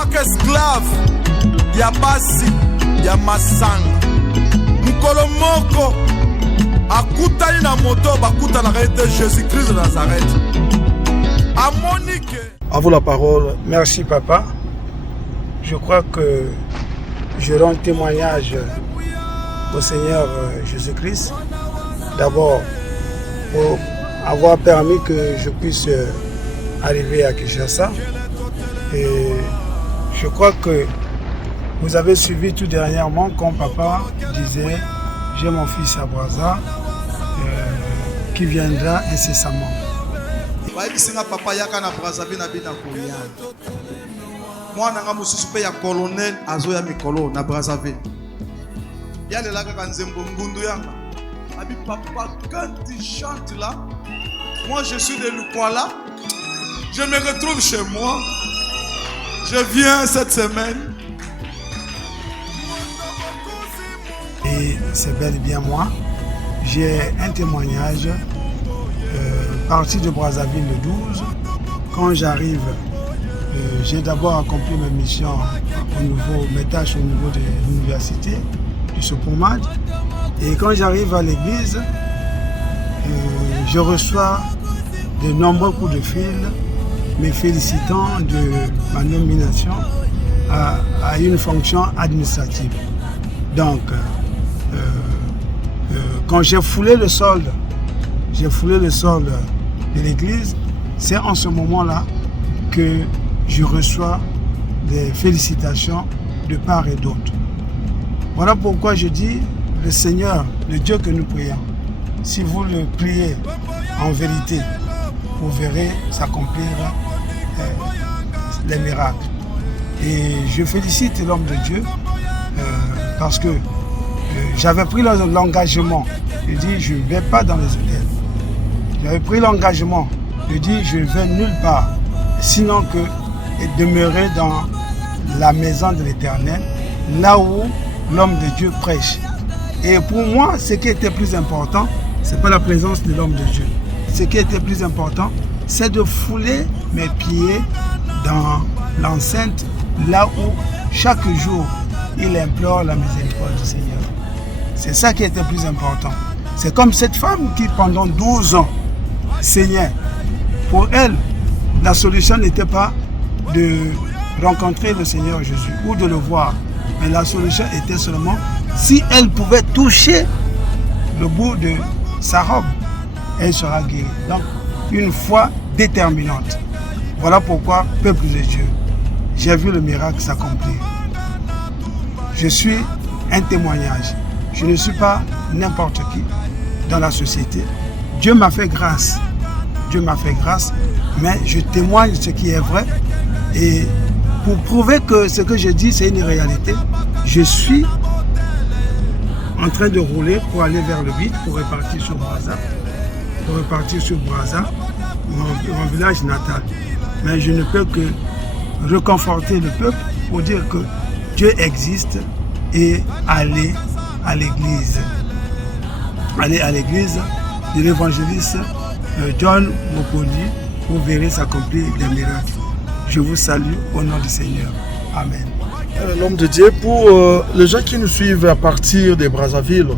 akomaka esclave ya basi ya masanga. Mukolo moko akutani na moto bakutanaka ete Jésus-Christ de Nazareth. Amonique. À vous la parole. Merci papa. Je crois que je rends témoignage au Seigneur Jésus-Christ. D'abord pour avoir permis que je puisse arriver à Kinshasa. Et je crois que vous avez suivi tout dernièrement quand papa disait j'ai mon fils à Brazza qui viendra incessamment. Papa yaka na Brazzaville na bina koya. Mwana nga mususu pe ya colonel azo ya mikolo na Brazzaville. Ya le laka kanzembo ngundu yanga. Abi papa quand il chante là, moi je suis de Lukwala. Je me retrouve chez moi. Je viens cette semaine. Et c'est bel et bien moi. J'ai un témoignage parti de Brazzaville le 12. Quand j'arrive, j'ai d'abord accompli ma mission mes tâches au niveau de l'université du Sopomad. Et quand j'arrive à l'église, je reçois de nombreux coups de fil me félicitant de ma nomination à une fonction administrative. Donc, quand j'ai foulé le solde de l'église, c'est en ce moment-là que je reçois des félicitations de part et d'autre. Voilà pourquoi je dis, le Seigneur, le Dieu que nous prions, si vous le priez en vérité, vous verrez s'accomplir les miracles. Et je félicite l'homme de Dieu parce que j'avais pris l'engagement. Je dis, je ne vais pas dans les hôtels. J'avais pris l'engagement. Je dis, je ne vais nulle part, sinon que demeurer dans la maison de l'Éternel, là où l'homme de Dieu prêche. Et pour moi, ce qui était plus important, ce n'est pas la présence de l'homme de Dieu. Ce qui était plus important, c'est de fouler mes pieds dans l'enceinte, là où chaque jour, il implore la miséricorde du Seigneur. C'est ça qui était plus important. C'est comme cette femme qui, pendant 12 ans, saignait. Pour elle, la solution n'était pas de rencontrer le Seigneur Jésus ou de le voir. Mais la solution était seulement si elle pouvait toucher le bout de sa robe, elle sera guérie. Donc, une foi déterminante. Voilà pourquoi, peuple de Dieu, j'ai vu le miracle s'accomplir. Je suis un témoignage. Je ne suis pas n'importe qui dans la société. Dieu m'a fait grâce. Dieu m'a fait grâce, mais je témoigne ce qui est vrai. Et pour prouver que ce que je dis, c'est une réalité, je suis en train de rouler pour aller vers le vide, pour repartir sur Brazza, mon village natal. Mais je ne peux que reconforter le peuple pour dire que Dieu existe et aller à l'église. Aller à l'église de l'évangéliste John Mokoli, vous verrez s'accomplir des miracles. Je vous salue au nom du Seigneur. Amen. L'homme de Dieu, pour les gens qui nous suivent à partir de Brazzaville,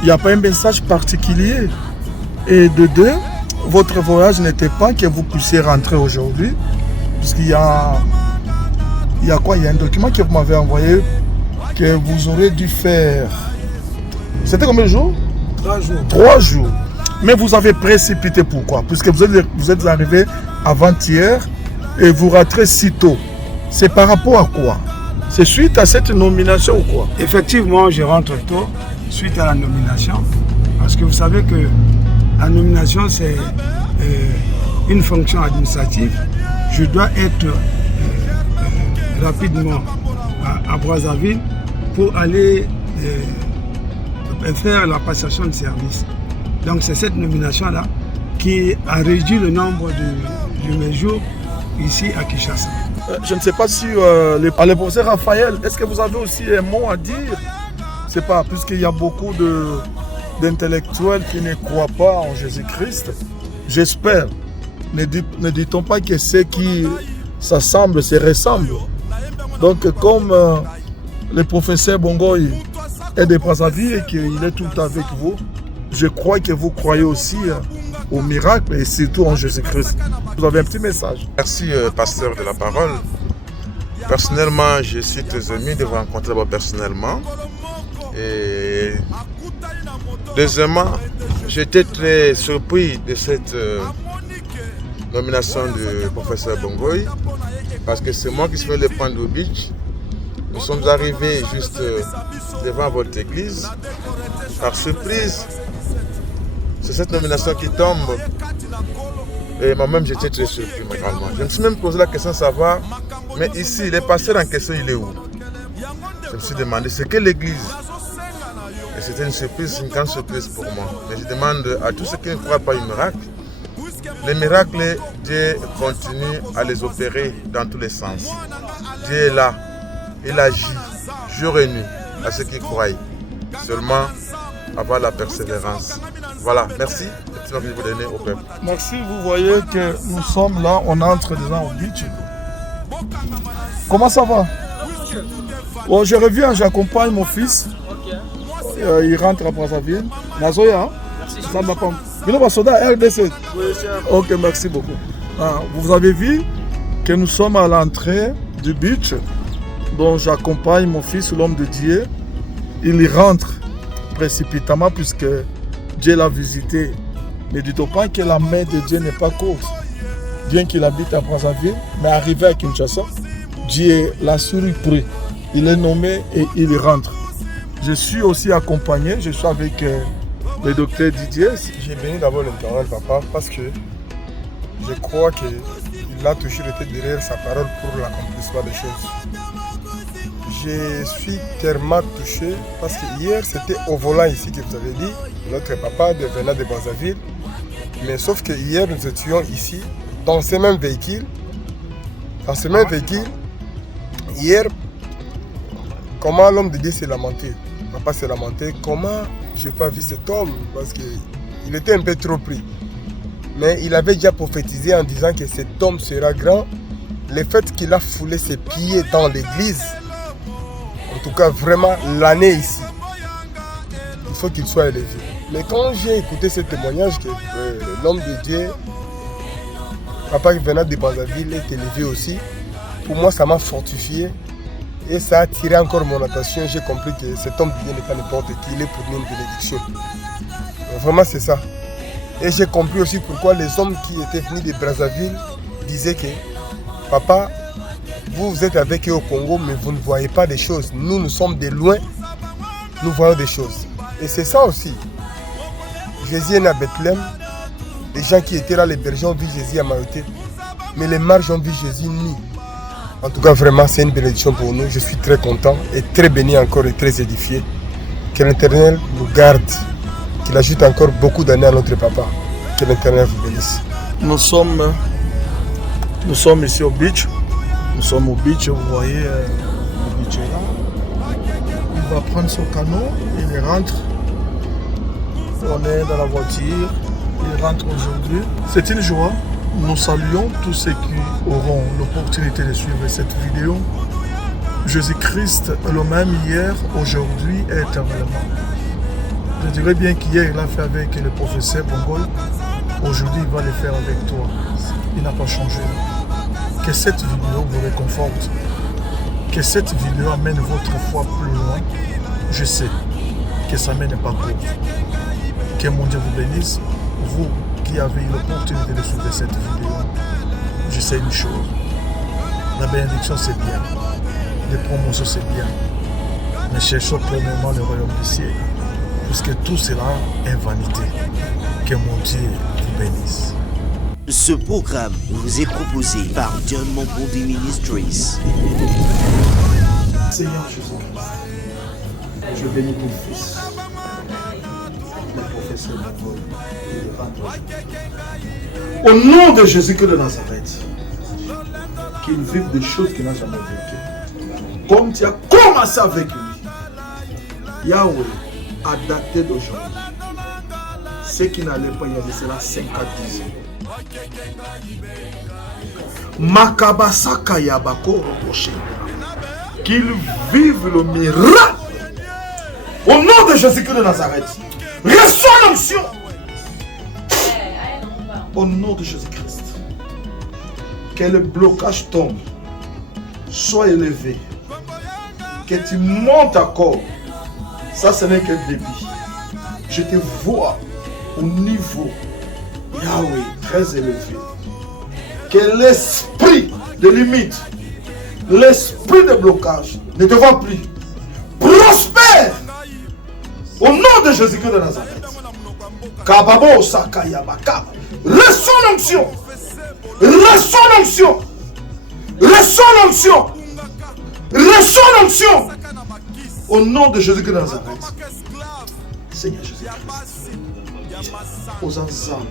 il n'y a pas un message particulier. Et de deux, votre voyage n'était pas que vous puissiez rentrer aujourd'hui, puisqu'il y a quoi? Il y a un document que vous m'avez envoyé que vous aurez dû faire. C'était combien de jours? 3 jours. 3 jours. Mais vous avez précipité pourquoi? Puisque vous êtes arrivé avant-hier et vous rentrez si tôt. C'est par rapport à quoi? C'est suite à cette nomination ou quoi? Effectivement, je rentre tôt suite à la nomination. Parce que vous savez que la nomination, c'est une fonction administrative. Je dois être rapidement à Brazzaville pour aller faire la passation de service. Donc c'est cette nomination-là qui a réduit le nombre de mes jours ici à Kinshasa. Je ne sais pas si le professeur Raphaël, est-ce que vous avez aussi un mot à dire? C'est pas, puisqu'il y a beaucoup d'intellectuels qui ne croient pas en Jésus-Christ. J'espère. Ne dit-on pas que ceux qui s'assemblent se ressemblent? Donc comme le professeur Bongoy est de Brazzaville et qu'il est tout le temps avec vous, je crois que vous croyez aussi au miracle et surtout en Jésus-Christ. Vous avez un petit message. Merci, pasteur de la parole. Personnellement, je suis très ému de vous rencontrer d'abord personnellement. Et deuxièmement, j'étais très surpris de cette nomination du professeur Bongoy parce que c'est moi qui suis venu le prendre au beach. Nous sommes arrivés juste devant votre église. Par surprise, c'est cette nomination qui tombe. Et moi-même, j'étais très surpris également. Je me suis même posé la question de savoir, mais ici, le pasteur en question, il est où? Je me suis demandé, c'est quelle église? Et c'était une surprise, une grande surprise pour moi. Mais je demande à tous ceux qui ne croient pas au miracle, les miracles, Dieu continue à les opérer dans tous les sens. Dieu est là, il agit jour et nuit à ceux qui croient. Seulement avoir la persévérance. Voilà, merci. C'est ce que je vous donner au peuple. Merci, vous voyez que nous sommes là, on entre déjà au beach. Comment ça va? Bon, je reviens, j'accompagne mon fils. Il rentre à Brazzaville. Nazoya, hein? Ça va pas. RDC. Ok, merci beaucoup. Vous avez vu que nous sommes à l'entrée du beach. Donc j'accompagne mon fils, l'homme de Dieu. Il y rentre précipitamment puisque Dieu l'a visité. Ne dites pas que la main de Dieu n'est pas courte. Bien qu'il habite à Brazzaville, mais arrivé à Kinshasa, Dieu l'a surpris. Il est nommé et il rentre. Je suis aussi accompagné, je suis avec le docteur Didier. J'ai béni d'abord l'Éternel, papa, parce que je crois qu'il a toujours été derrière sa parole pour l'accomplissement des choses. Je suis tellement touché parce que hier c'était au volant ici que vous avez dit, notre papa venait de Brazzaville. Mais sauf que hier nous étions ici, dans ce même véhicule. Hier, comment l'homme de Dieu s'est lamenté. Papa s'est lamenté, comment je n'ai pas vu cet homme parce qu'il était un peu trop pris. Mais il avait déjà prophétisé en disant que cet homme sera grand. Le fait qu'il a foulé ses pieds dans l'église, en tout cas vraiment l'année ici, il faut qu'il soit élevé. Mais quand j'ai écouté ce témoignage que l'homme de Dieu, papa qui venait de Brazzaville, est élevé aussi, pour moi ça m'a fortifié et ça a attiré encore mon attention. J'ai compris que cet homme de Dieu n'est pas n'importe qui, il est pour nous une bénédiction. Vraiment c'est ça. Et j'ai compris aussi pourquoi les hommes qui étaient venus de Brazzaville disaient que papa, vous êtes avec eux au Congo, mais vous ne voyez pas des choses. Nous, nous sommes de loin, nous voyons des choses. Et c'est ça aussi. Jésus est né à Bethléem. Les gens qui étaient là, les bergers ont vu Jésus à Mayotte. Mais les marges ont vu Jésus nu. En tout cas, vraiment, c'est une bénédiction pour nous. Je suis très content et très béni encore et très édifié. Que l'Éternel nous garde. Qu'il ajoute encore beaucoup d'années à notre papa. Que l'Éternel vous bénisse. Nous sommes ici au beach. Nous sommes au beach, vous voyez, le beach est là. Il va prendre son canot, il rentre. On est dans la voiture, il rentre aujourd'hui. C'est une joie. Nous saluons tous ceux qui auront l'opportunité de suivre cette vidéo. Jésus-Christ est le même hier, aujourd'hui et éternellement. Je dirais bien qu'hier il a fait avec le professeur Bongoy. Aujourd'hui il va le faire avec toi. Il n'a pas changé. Que cette vidéo vous réconforte. Que cette vidéo amène votre foi plus loin. Je sais que sa main n'est pas courte. Que mon Dieu vous bénisse. Vous qui avez eu l'opportunité de suivre cette vidéo, je sais une chose. La bénédiction c'est bien. Les promotions c'est bien. Mais cherchons premièrement le royaume du ciel. Puisque tout cela est vanité. Que mon Dieu vous bénisse. Ce programme vous est proposé par John Mompondi Ministries. Seigneur Jésus-Christ, je bénis ton fils, le professeur Bongoy, au nom de Jésus-Christ de Nazareth, qu'il vive des choses qu'il n'a jamais vécues. Comme tu as commencé avec lui, Yahweh a daté d'aujourd'hui. Ce qui n'allait pas y aller, c'est là 5 à 10 ans. Makabasaka Yabako Roposhe. qu'ils vivent le miracle. Au nom de Jésus-Christ de Nazareth, reçois l'onction. Au nom de Jésus-Christ, que le blocage tombe, sois élevé, que tu montes encore. Ça, ce n'est qu'un début. Je te vois au niveau, Yahweh, très élevé. Que l'esprit de limite, l'esprit de blocage ne te voit plus. Prospère au nom de Jésus-Christ de Nazareth. Kababo Sakayabaka. Reçois l'onction. Reçois l'onction. Reçois l'onction. Reçois l'onction. Au nom de Jésus-Christ de Nazareth. Seigneur Jésus-Christ. Aux ensembles.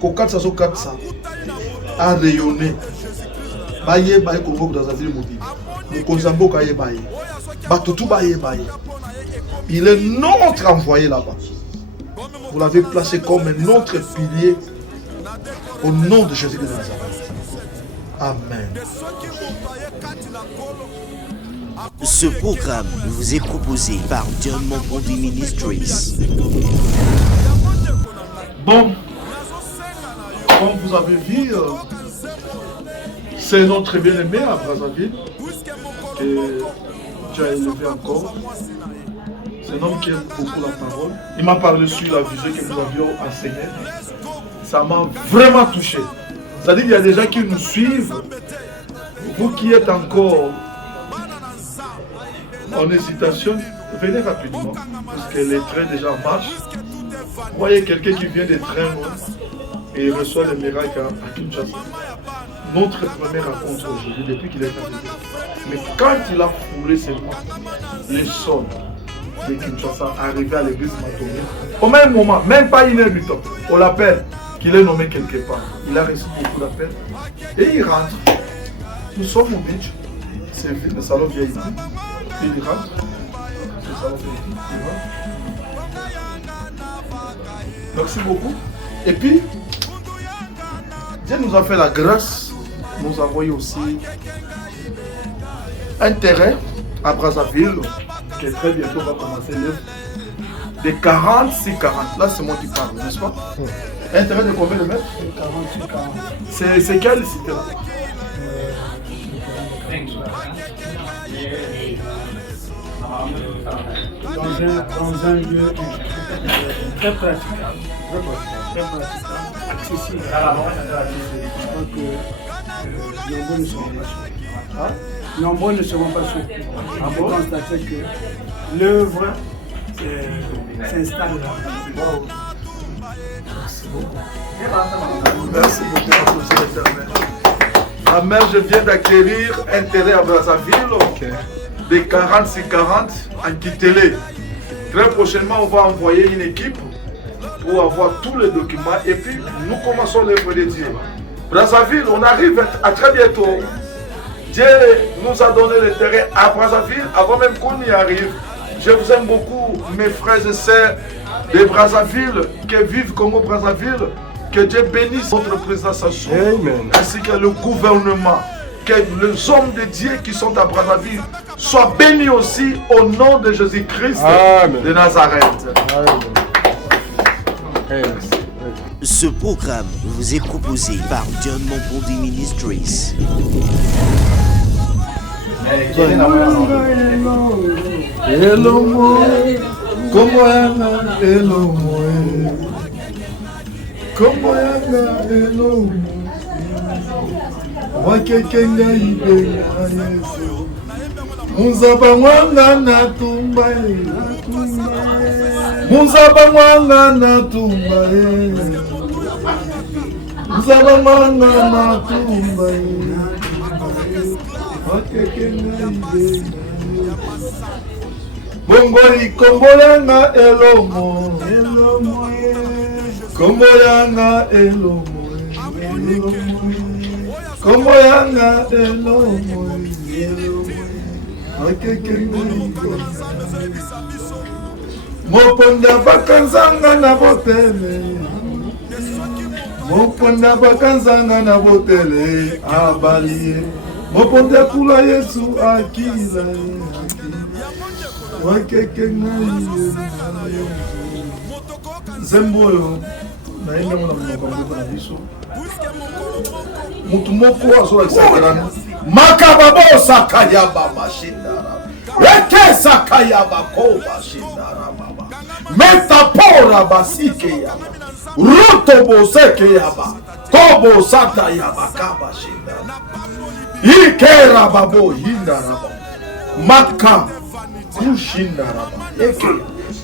Kokatsa so katsa. A rayonner. Baye baye Congo dans la ville mobile. Mukonzambo kaye baye. Batutu baye baye. Il est notre envoyé là-bas. Vous l'avez placé comme un autre pilier au nom de Jésus de Nazareth. Amen. Ce programme vous est proposé par John Mampondi Ministries. Bon, comme vous avez vu, c'est notre bien-aimé à Brazzaville que Dieu a élevé encore. C'est un homme qui aime beaucoup la parole. Il m'a parlé sur la vision que nous avions enseignée. Ça m'a vraiment touché. C'est-à-dire qu'il y a des gens qui nous suivent. Vous qui êtes encore en hésitation, venez rapidement. Parce que les trains déjà marchent. Vous voyez quelqu'un qui vient des trains et il reçoit le miracle à Kinshasa. Notre première rencontre aujourd'hui, depuis qu'il est arrivé. Mais quand il a foulé seulement les sols de Kinshasa, arrivé à l'église Matomé, au même moment, même pas une heure du temps, on l'appelle, qu'il est nommé quelque part. Il a reçu beaucoup d'appels et il rentre. Nous sommes au beach, c'est le salon VIP. Il rentre, c'est le salon VIP, il rentre. Merci beaucoup. Et puis, Dieu nous a fait la grâce, nous a envoyé aussi un terrain à Brazzaville, qui très bientôt va commencer l'œuvre, de 46-40. Là, c'est moi qui parle, n'est-ce pas? Un terrain de combien de mètres? 46-40. C'est quelle cité là? Dans un lieu très praticable, accessible. Je crois que nombreux ne seront pas surpris. On peut constater que l'œuvre s'installe là. Wow. Merci beaucoup, Monsieur l'Éternel. Ma mère, je viens d'acquérir un terrain à Brazzaville, de 46-40 en Kitélé. Très prochainement, on va envoyer une équipe pour avoir tous les documents et puis nous commençons l'œuvre de Dieu. Brazzaville, on arrive à très bientôt. Dieu nous a donné le terrain à Brazzaville avant même qu'on y arrive. Je vous aime beaucoup, mes frères et sœurs de Brazzaville, qui vivent comme au Brazzaville. Que Dieu bénisse notre président Sassou, ainsi que le gouvernement. Que les hommes de Dieu qui sont à Brazzaville soient bénis aussi au nom de Jésus-Christ de Nazareth. Amen. Ce programme vous est proposé par John Mampondi Ministries. Wakekenga ibenga Yesu Muzaba mwanga natumba Muzaba mwanga natumba Muzaba mwanga natumba Wakekenga ibenga Bongori komboyanga elomo Komboyanga elomo Komboyanga elomo Moponda bakanzanga na botele Moponda bakanzanga na botele Abalie moponde kula Yesu akila wakeke ngai nzembo oyo nayenga mona monoko na biso mutu moko azolakisakela makaba bosaka ya bamashindara ekesaka ya bakoba shindara baba metapora basike yaba ruto boseke yaba kobo sata yaba kaba shindara ikera babo hindara baba maka kushindara baba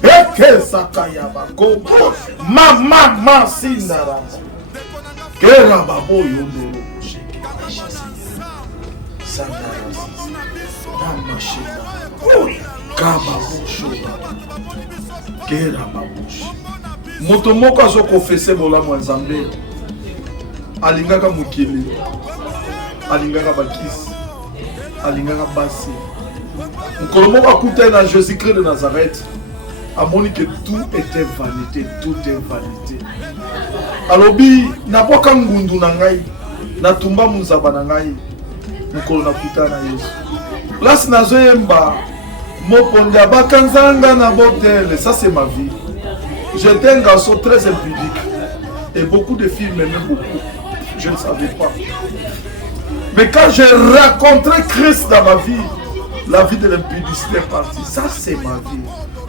ekesaka yaba kobo mama sindara kera babo yondoro sandara namashindara kera babushi moto moko azokofese bolamu ya Nzambe alingaka mokili alingaka bakisi alingaka basi mokolo moko akutai na Jésus-Christ de Nazareth amoni que tout était vanité, tout est vanité. Alobi naboka ngundu na ngai natumba munzaba na ngai mokolo nakuta na Yesu place nazoyemba moponda bakanzanga na botel. Ça c'est ma vie. J'étais un garçon très impudique et beaucoup de filles m'aimaient beaucoup. Je ne savais pas. Mais quand j'ai rencontré Christ dans ma vie, la vie de l'impudicité est partie. Ça c'est ma vie.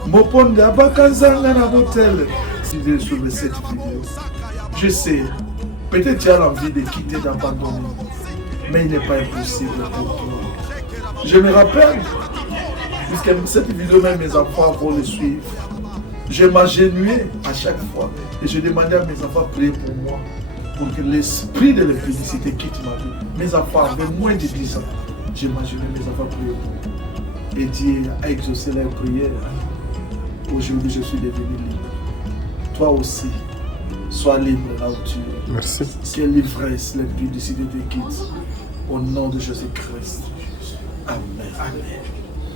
Moponda bakanzanga na botel. Si j'ai sauvé cette vidéo, je sais, peut-être tu as l'envie de quitter, d'abandonner, mais il n'est pas impossible pour toi. Je me rappelle, puisque cette vidéo, même mes enfants vont le suivre, je m'agenouillais à chaque fois et je demandais à mes enfants de prier pour moi, pour que l'esprit de l'impudicité quitte ma vie. Mes enfants avaient moins de 10 ans, je m'agenouillais, mes enfants prier pour moi. Et Dieu a exaucé leurs prières. Aujourd'hui, je suis devenu libre. Toi aussi, sois libre là où tu es. Merci. Que l'ivresse, l'impudicité te quitte. Au nom de Jésus-Christ. Amen. Amen.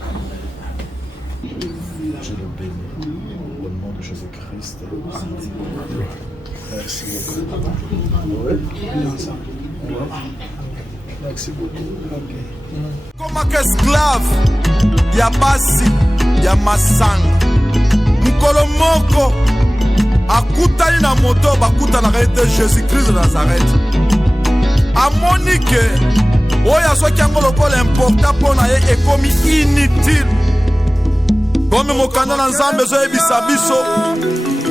Amen. Je le bénis. Au nom de Jésus-Christ. Amen. Merci beaucoup. Oui. Merci beaucoup. Comme esclave, ya basi, ya masanga. Mukolo moko akutani na moto bakutanaka ete Jésus-Christ de Nazareth. Amoni ke oyo azoki yango lokola important mpo na ye ekomi inutile. Comme mokanda na Nzambe ezoyebisa biso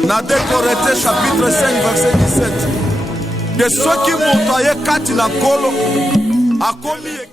na 2 Corinthiens chapitre 5 verset 17 ke soki moto aye kati na Nkolo akomi